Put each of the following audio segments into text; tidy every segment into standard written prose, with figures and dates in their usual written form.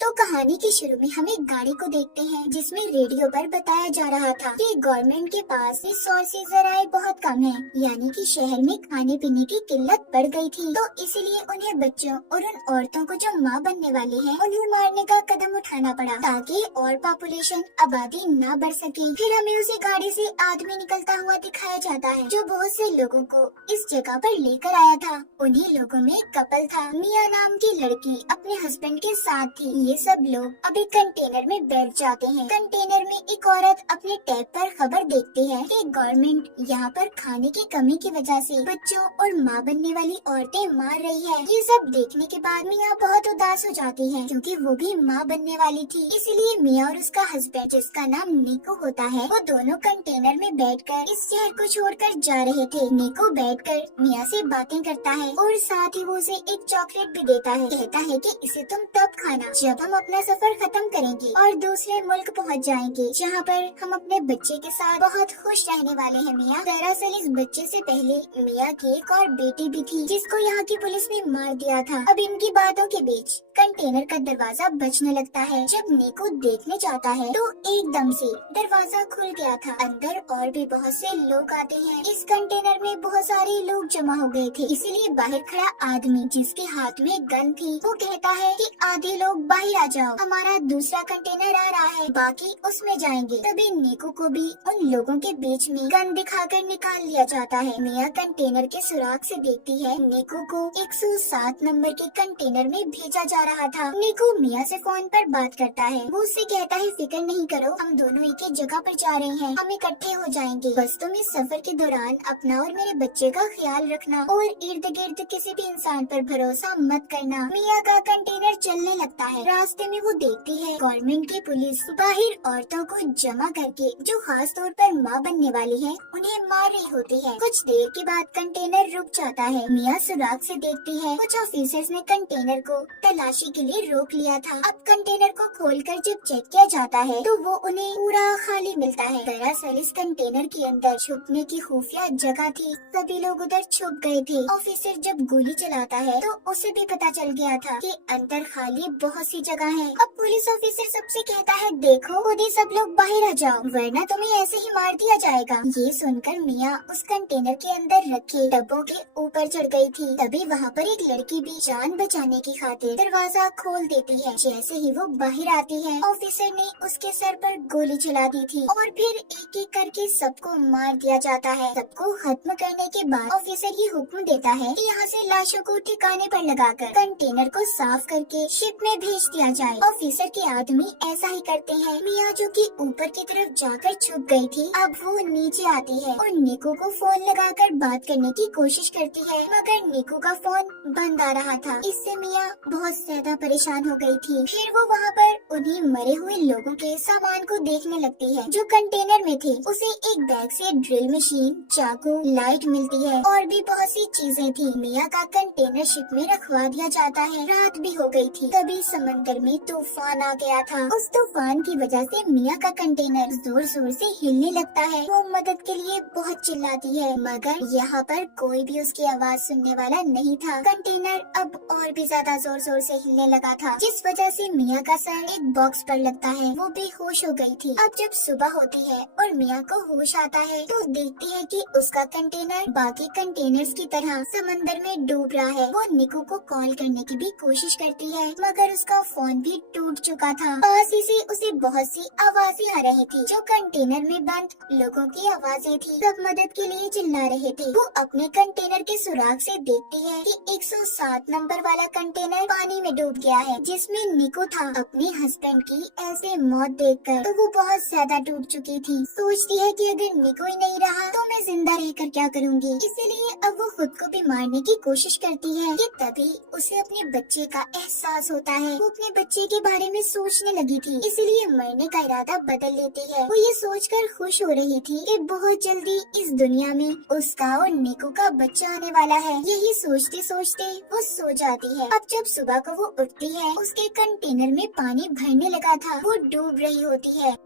तो कहानी के शुरू में हम एक गाड़ी को देखते हैं जिसमें रेडियो पर बताया जा रहा था कि गवर्नमेंट के पास रिसोर्सेज जराए बहुत कम है, यानी कि शहर में खाने पीने की किल्लत बढ़ गई थी। तो इसीलिए उन्हें बच्चों और उन औरतों को जो माँ बनने वाली हैं, उन्हें मारने का कदम उठाना पड़ा ताकि और पॉपुलेशन आबादी न बढ़ सके। फिर हमें उसी गाड़ी से आदमी निकलता हुआ दिखाया जाता है जो बहुत से लोगों को इस जगह पर लेकर आया था। उन्हीं लोगों में एक कपल था, मिया नाम की लड़की अपने हस्बैंड के साथ थी। ये सब लोग अभी कंटेनर में बैठ जाते हैं। कंटेनर में एक औरत अपने टैब पर खबर देखती है कि गवर्नमेंट यहाँ पर खाने की कमी की वजह से बच्चों और माँ बनने वाली औरतें मार रही है। ये सब देखने के बाद मिया बहुत उदास हो जाती है क्योंकि वो भी माँ बनने वाली थी। इसीलिए मिया और उसका हस्बैंड, जिसका नाम निको होता है, वो दोनों कंटेनर में बैठकर इस शहर को छोड़कर जा रहे थे। निको बैठकर मिया से बातें करता है और साथ ही वो उसे एक चॉकलेट भी देता है। कहता है कि इसे तुम तब खाना जब हम अपना सफर खत्म करेंगे और दूसरे मुल्क पहुंच जाएंगे, जहां पर हम अपने बच्चे के साथ बहुत खुश रहने वाले हैं। मिया दरअसल इस बच्चे से पहले मिया की एक और बेटी भी थी जिसको यहाँ की पुलिस ने मार दिया था। अब इनकी बातों के बीच कंटेनर का दरवाजा बजने लगता है। जब निको देखने जाता है तो एकदम से दरवाजा खुल गया था। अंदर और भी बहुत से लोग आते हैं। इस कंटेनर में बहुत सारे लोग जमा हो गए थे, इसीलिए बाहर खड़ा आदमी जिसके हाथ में गन थी, वो कहता है कि आधे लोग बाहर आ जाओ, हमारा दूसरा कंटेनर आ रहा है, बाकी उसमें जाएंगे। तभी निको को भी उन लोगों के बीच में गन दिखाकर निकाल लिया जाता है। मिया कंटेनर के सुराग से देखती है निको को 107 नंबर के कंटेनर में भेजा जा रहा था। निको मिया से फोन पर बात करता है। वो उससे कहता है फिक्र नहीं करो, हम दोनों एक ही जगह पर जा रहे हैं, हम इकट्ठे हो जाएंगे। बस तुम इस सफर के दौरान अपना और मेरे बच्चे का ख्याल रखना और इर्द गिर्द किसी भी इंसान पर भरोसा मत करना। मिया का कंटेनर चलने लगता है। रास्ते में वो देखती है गवर्नमेंट की पुलिस बाहर औरतों को जमा करके, जो खास तौर पर माँ बनने वाली है, उन्हें मार रही होती है। कुछ देर के बाद कंटेनर रुक जाता है। मिया सुराग से देखती है कुछ ऑफिसर्स ने कंटेनर को तलाशी के लिए रोक लिया था। अब कंटेनर को खोलकर जब चेक किया जाता है तो वो उन्हें पूरा खाली मिलता है। दरअसल इस कंटेनर के अंदर छुपने की खुफिया जगह थी। सभी लोग उधर छुप गए थे। ऑफिसर जब गोली चलाता है तो उसे भी पता चल गया था कि अंदर खाली बहुत सी जगह है। अब पुलिस ऑफिसर सबसे कहता है देखो खुद ही सब लोग बाहर आ जाओ वरना तुम्हें ऐसे ही मार दिया जाएगा। ये सुनकर मिया उस कंटेनर के अंदर रखे डब्बों के ऊपर चढ़ गई थी। तभी वहाँ पर एक लड़की भी जान बचाने की खातिर दरवाजा खोल देती है। जैसे ही वो बाहर आती है, ऑफिसर ने उसके सर पर गोली चला दी थी और फिर एक एक करके सबको मार दिया जाता है। सबको खत्म करने के बाद ऑफिसर ये हुक्म देता है कि यहाँ से लाशों को ठिकाने पर लगाकर कंटेनर को साफ करके शिप में भेज दिया जाए। ऑफिसर के आदमी ऐसा ही करते हैं। मिया जो कि ऊपर की तरफ जाकर छुप गई थी, अब वो नीचे आती है और निको को फोन लगाकर बात करने की कोशिश करती है, मगर निको का फोन बंद आ रहा था। इससे मिया बहुत ज्यादा परेशान हो गई थी। फिर वो वहाँ पर उन्हीं मरे हुए लोगों के सामान को देखने लगती है जो कंटेनर में थे। उसे एक बैग से ड्रिल मशीन, चाकू, लाइट मिलती है और भी बहुत सी चीजें थी। मिया का कंटेनर शिप में रखवा दिया जाता है। रात भी हो गई थी। तभी समंदर में तूफान आ गया था। उस तूफान की वजह से मिया का कंटेनर जोर जोर से हिलने लगता है। वो मदद के लिए बहुत चिल्लाती है, मगर यहाँ पर कोई भी उसकी आवाज सुनने वाला नहीं था। कंटेनर अब और भी ज्यादा जोर जोर से हिलने लगा था, जिस वजह से मिया का सर एक बॉक्स पर लगता है। वो बेहोश हो गई थी। अब जब सुबह होती है और मिया को होश आता है तो देखती है कि उसका कंटेनर बाकी कंटेनर्स की तरह समंदर में डूब रहा है। वो निको को कॉल करने की भी कोशिश करती है, मगर उसका फोन भी टूट चुका था। पास ही से उसे बहुत सी आवाजें आ रही थी जो कंटेनर में बंद लोगों की आवाजें थी। सब मदद के लिए चिल्ला रहे थे। वो अपने कंटेनर के सुराग से देखती है कि 107 नंबर वाला कंटेनर पानी में डूब गया है, जिसमें निको था। अपने हस्बैंड की ऐसे मौत देखकर तो वो बहुत ज्यादा टूट चुकी थी। सोचती है कि अगर निको ही नहीं रहा तो मैं जिंदा रहकर क्या करूँगी। इसीलिए अब वो खुद को भी मारने की कोशिश करती है कि तभी उसे अपने बच्चे का एहसास होता है। वो अपने बच्चे के बारे में सोचने लगी थी, इसीलिए मरने का इरादा बदल लेती है। वो ये सोचकर खुश हो रही थी कि बहुत जल्दी इस दुनिया में उसका और निको का बच्चा आने वाला है। यही सोचते सोचते वो सो जाती है। अब जब सुबह को वो उठती है, उसके कंटेनर में पानी भरने लगा था। वो डूब रही होती है।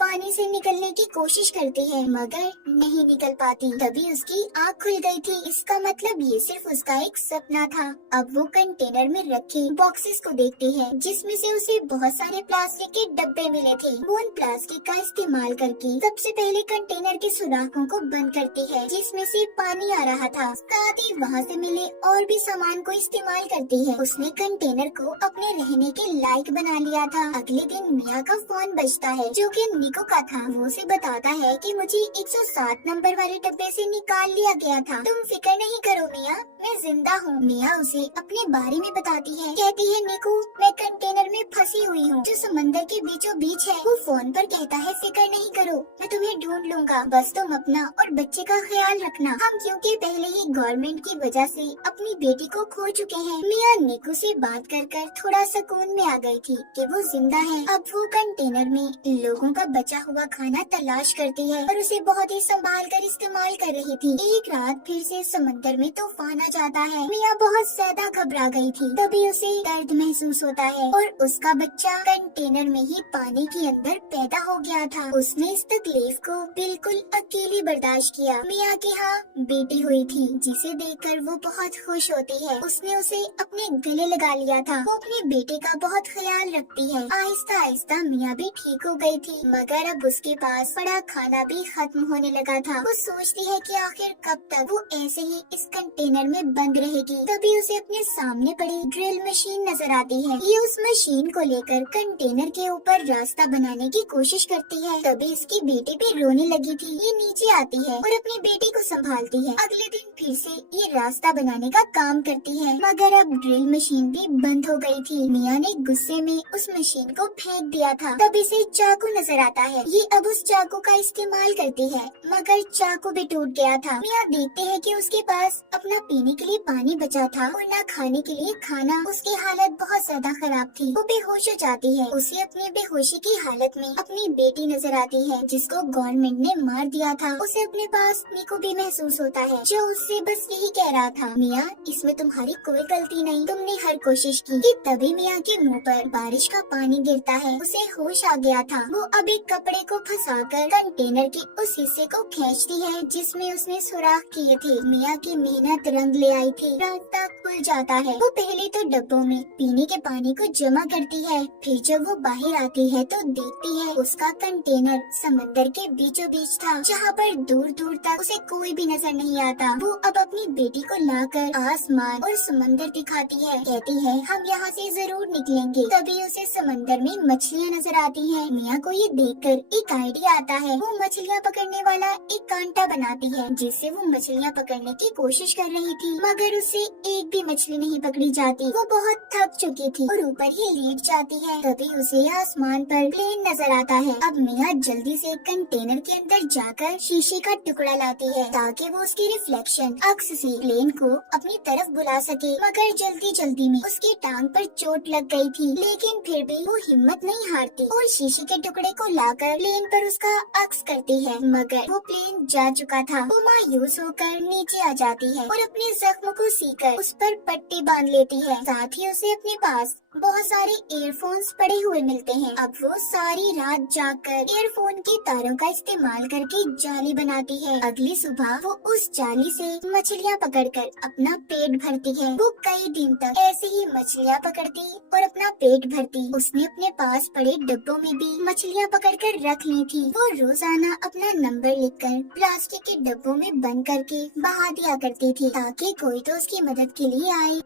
पानी से निकलने की कोशिश करती है मगर नहीं निकल पाती। तभी उसकी आँख खुल गई थी। इसका मतलब ये सिर्फ उसका एक सपना था। अब वो कंटेनर में रखे बॉक्सेस को देखती है जिसमें से उसे बहुत सारे प्लास्टिक के डब्बे मिले थे। वो उन प्लास्टिक का इस्तेमाल करके सबसे पहले कंटेनर के सुराखों को बंद करती है जिसमें से पानी आ रहा था। साथ ही वहाँ से मिले और भी सामान को इस्तेमाल करती है। उसने कंटेनर को अपने रहने के लायक बना लिया था। अगले दिन मिया का फोन बजता है जो कि निको का था। वो उसे बताता है कि मुझे 107 नंबर वाले डब्बे से निकाल लिया गया था। तुम फिक्र नहीं करो मिया, मैं जिंदा हूँ। मिया उसे अपने बारे में बताती है। कहती है निको, मैं कंटेनर में फंसी हुई हूँ जो समंदर के बीचों बीच है। वो फोन पर कहता है फिक्र नहीं करो, मैं तुम्हें ढूंढ लूंगा, बस तुम अपना और बच्चे का ख्याल रखना। हम क्योंकि पहले ही गवर्नमेंट की वजह से अपनी बेटी को खो चुके हैं। मिया निको से बात कर कर थोड़ा सुकून में आ गई थी कि वो जिंदा है। अब वो कंटेनर में लोगों का बचा हुआ खाना तलाश करती है और उसे बहुत ही संभाल कर इस्तेमाल कर रही थी। एक रात फिर से समंदर में तूफान आ जाता है। मिया बहुत ज्यादा घबरा गई थी। तभी उसे दर्द महसूस होता है और उसका बच्चा कंटेनर में ही पानी के अंदर पैदा हो गया था। उसने इस तकलीफ को बिल्कुल अकेली बर्दाश्त किया। मिया के यहाँ बेटी हुई थी जिसे देखकर वो बहुत खुश होती है। उसने उसे अपने गले लगा लिया था। वो अपने बेटे का बहुत ख्याल रखती है। आहिस्ता आहिस्ता मिया भी ठीक हो गई थी मगर अब उसके पास पड़ा खाना भी खत्म होने लगा था। वो सोचती है कि आखिर कब तक वो ऐसे ही इस कंटेनर में बंद रहेगी। तभी उसे अपने सामने पड़ी ड्रिल मशीन नजर आती है। ये उस मशीन को लेकर कंटेनर के ऊपर रास्ता बनाने की कोशिश करती है। तभी इसकी बेटी भी रोने लगी थी। ये नीचे आती है और अपनी बेटी को संभालती है। अगले दिन फिर से ये रास्ता बनाने का काम करती है मगर अब ड्रिल मशीन भी बंद हो गई थी। मिया ने गुस्से में उस मशीन को फेंक दिया था। तभी से चाकू नजर आता है। ये अब उस चाकू का इस्तेमाल करती है मगर चाकू भी टूट गया था। मिया देखते हैं कि उसके पास अपना पीने के लिए पानी बचा था और न खाने के लिए खाना। उसकी हालत बहुत ज्यादा खराब थी। वो बेहोश हो जाती है। उसे अपनी बेहोशी की हालत में अपनी बेटी नजर आती है जिसको गवर्नमेंट ने मार दिया था। उसे अपने पास निको भी महसूस होता है जो उससे बस यही कह रहा था, मिया इसमें तुम्हारी कोई गलती नहीं, तुमने हर कोशिश की। तभी मिया के मुंह पर बारिश का पानी गिरता है। उसे होश आ गया था। वो अब एक कपड़े को फंसाकर कंटेनर के उस हिस्से को खींचती है जिसमें उसने सुराख किए थे। मिया की मेहनत रंग ले आई थी। रास्ता खुल जाता है। वो पहले तो डब्बों में पीने के पानी को जमा करती है। फिर जब वो बाहर आती है तो देखती है उसका कंटेनर समंदर के बीचों बीच था जहाँ पर दूर दूर तक उसे कोई भी नजर नहीं आता। वो अब अपनी बेटी को लाकर आसमान और समंदर दिखाती है। कहती है हम यहाँ से जरूर निकलेंगे। तभी उसे समंदर में मछलियाँ नजर आती हैं। मिया को ये देखकर एक आइडिया आता है। वो मछलियाँ पकड़ने वाला एक कांटा बनाती है जिससे वो मछलियाँ पकड़ने की कोशिश कर रही थी मगर उससे एक भी मछली नहीं पकड़ी जाती। वो बहुत थक चुकी थी और ऊपर ही लेट जाती है। तभी उसे आसमान पर प्लेन नजर आता है। अब मिया जल्दी से कंटेनर के अंदर जाकर शीशे का टुकड़ा लाती है ताकि वो उसकी रिफ्लेक्शन अक्स से प्लेन को अपनी तरफ बुला सके मगर जल्दी जल्दी में उसकी टांग पर चोट लग गई थी। लेकिन फिर भी वो हिम्मत नहीं हारती और शीशे के टुकड़े को लाकर प्लेन पर उसका अक्स करती है मगर वो प्लेन जा चुका था। वो मायूस होकर नीचे आ जाती है और अपने जख्म को सीकर उस पर पट्टी बांध लेती है। साथ ही उसे अपने पास बहुत सारे ईयरफोन्स पड़े हुए मिलते हैं। अब वो सारी रात जागकर ईयरफोन के तारों का इस्तेमाल करके जाली बनाती है। अगली सुबह वो उस जाली से मछलियाँ पकड़कर अपना पेट भरती है। वो कई दिन तक ऐसे ही मछलियाँ पकड़ती और अपना पेट भरती। उसने अपने पास पड़े डब्बों में भी मछलियाँ पकड़कर रख ली थी। वो रोजाना अपना नंबर लिखकर प्लास्टिक के डब्बों में बंद करके बहा दिया करती थी ताकि कोई तो उसकी मदद के लिए आए।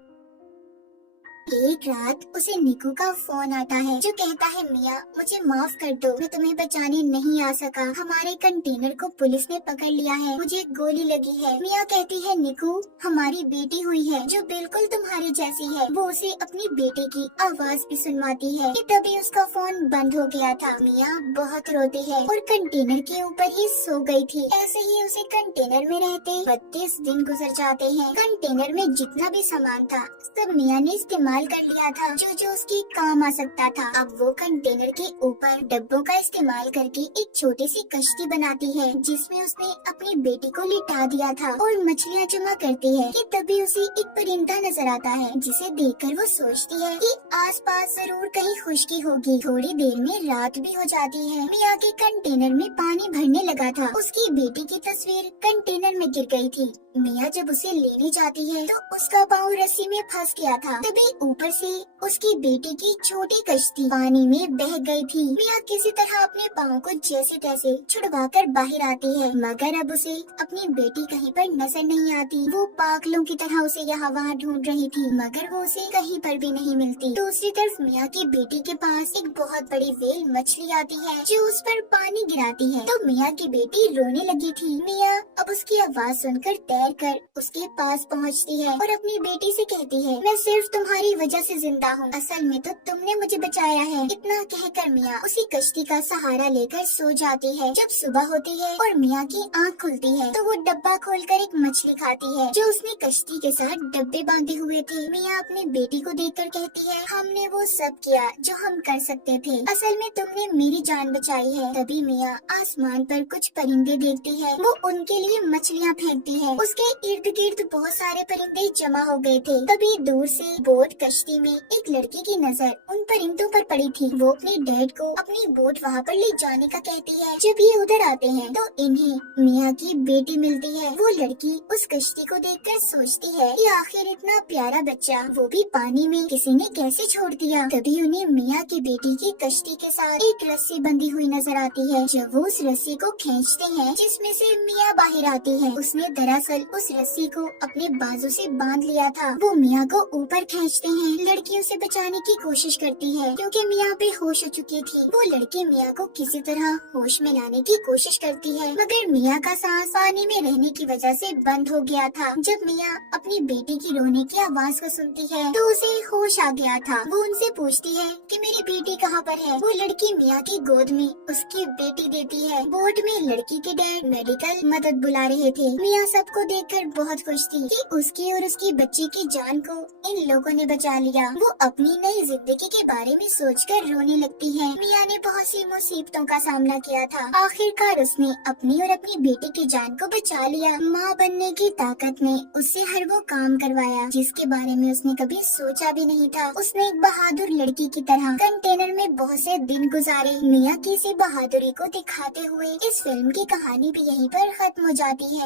एक रात उसे निकू का फोन आता है जो कहता है मिया मुझे माफ कर दो, मैं तुम्हें बचाने नहीं आ सका। हमारे कंटेनर को पुलिस ने पकड़ लिया है, मुझे गोली लगी है। मिया कहती है निकू हमारी बेटी हुई है जो बिल्कुल तुम्हारी जैसी है। वो उसे अपनी बेटे की आवाज भी सुनवाती है कि तभी उसका फोन बंद हो गया था। मिया बहुत रोती है और कंटेनर के ऊपर ही सो गई थी। ऐसे ही उसे कंटेनर में रहते 32 दिन गुजर जाते हैं। कंटेनर में जितना भी सामान था सब मिया ने इस्तेमाल इस्तेमाल कर लिया था जो जो उसके काम आ सकता था। अब वो कंटेनर के ऊपर डब्बों का इस्तेमाल करके एक छोटी सी कश्ती बनाती है जिसमें उसने अपनी बेटी को लिटा दिया था और मछलियाँ जमा करती है कि तभी उसे एक परिंदा नजर आता है जिसे देखकर वो सोचती है कि आसपास जरूर कहीं खुशकी होगी। थोड़ी देर में रात भी हो जाती है। मिया के कंटेनर में पानी भरने लगा था। उसकी बेटी की तस्वीर कंटेनर में गिर गई थी। मिया जब उसे लेने जाती है तो उसका पाँव रस्सी में फंस गया था। तभी ऊपर से उसकी बेटी की छोटी कश्ती पानी में बह गई थी। मिया किसी तरह अपने पाँव को जैसे तैसे छुड़वाकर बाहर आती है, मगर अब उसे अपनी बेटी कहीं पर नजर नहीं आती। वो पागलों की तरह उसे यहाँ वहाँ ढूंढ रही थी, मगर वो उसे कहीं पर भी नहीं मिलती। दूसरी तरफ मिया की बेटी के पास एक बहुत बड़ी व्हेल मछली आती है जो उस पर पानी गिराती है तो मिया की बेटी रोने लगी थी। मिया अब उसकी आवाज सुनकर तैरकर उसके पास पहुंचती है और अपनी बेटी से कहती है, मैं सिर्फ तुम्हारी वजह से जिंदा हूँ, असल में तो तुमने मुझे बचाया है। इतना कहकर मिया उसी कश्ती का सहारा लेकर सो जाती है। जब सुबह होती है और मिया की आँख खुलती है तो वो डब्बा खोलकर एक मछली खाती है जो उसने कश्ती के साथ डब्बे बांधे हुए थे। मिया अपनी बेटी को देखकर कहती है, हमने वो सब किया जो हम कर सकते थे, असल में तुमने मेरी जान बचाई है। तभी मिया आसमान पर कुछ परिंदे देखती है। वो उनके लिए मछलियाँ फेंकती है। उसके इर्द गिर्द बहुत सारे परिंदे जमा हो गए थे। तभी दूर से बोट कश्ती में एक लड़की की नजर उन परिंदों पर पड़ी थी। वो अपने डैड को अपनी बोट वहाँ पर ले जाने का कहती है। जब ये उधर आते हैं तो इन्हें मिया की बेटी मिलती है। वो लड़की उस कश्ती को देखकर सोचती है कि आखिर इतना प्यारा बच्चा वो भी पानी में किसी ने कैसे छोड़ दिया। तभी उन्हें मिया की बेटी की कश्ती के साथ एक रस्सी बंधी हुई नजर आती है। जब वो उस रस्सी को खींचते हैं जिसमें से मिया बाहर आती है, उसने दरअसल उस रस्सी को अपने बाजू से बांध लिया था। वो मिया को ऊपर खींचते हैं। लड़की उसे बचाने की कोशिश करती है क्योंकि मिया बेहोश हो चुकी थी। वो लड़की मिया को किसी तरह होश में लाने की कोशिश करती है, मगर मिया का सांस पानी में रहने की वजह से बंद हो गया था। जब मिया अपनी बेटी की रोने की आवाज को सुनती है तो उसे होश आ गया था। वो उनसे पूछती है कि मेरी बेटी कहाँ पर है। वो लड़की मिया की गोद में उसकी बेटी देती है। बोट में लड़की के डैड मेडिकल मदद बुला रहे थे। मिया सबको देखकर बहुत खुश थी कि उसकी और उसकी बच्ची की जान को इन लोगों ने बचा लिया। वो अपनी नई जिंदगी के बारे में सोचकर रोने लगती है। मिया ने बहुत सी मुसीबतों का सामना किया था, आखिरकार उसने अपनी और अपनी बेटी की जान को बचा लिया। माँ बनने की ताकत ने उससे हर वो काम करवाया जिसके बारे में उसने कभी सोचा भी नहीं था। उसने एक बहादुर लड़की की तरह कंटेनर में बहुत से दिन गुजारे। मिया की इसी बहादुरी को दिखाते हुए इस फिल्म की कहानी भी यहीं पर खत्म हो जाती है।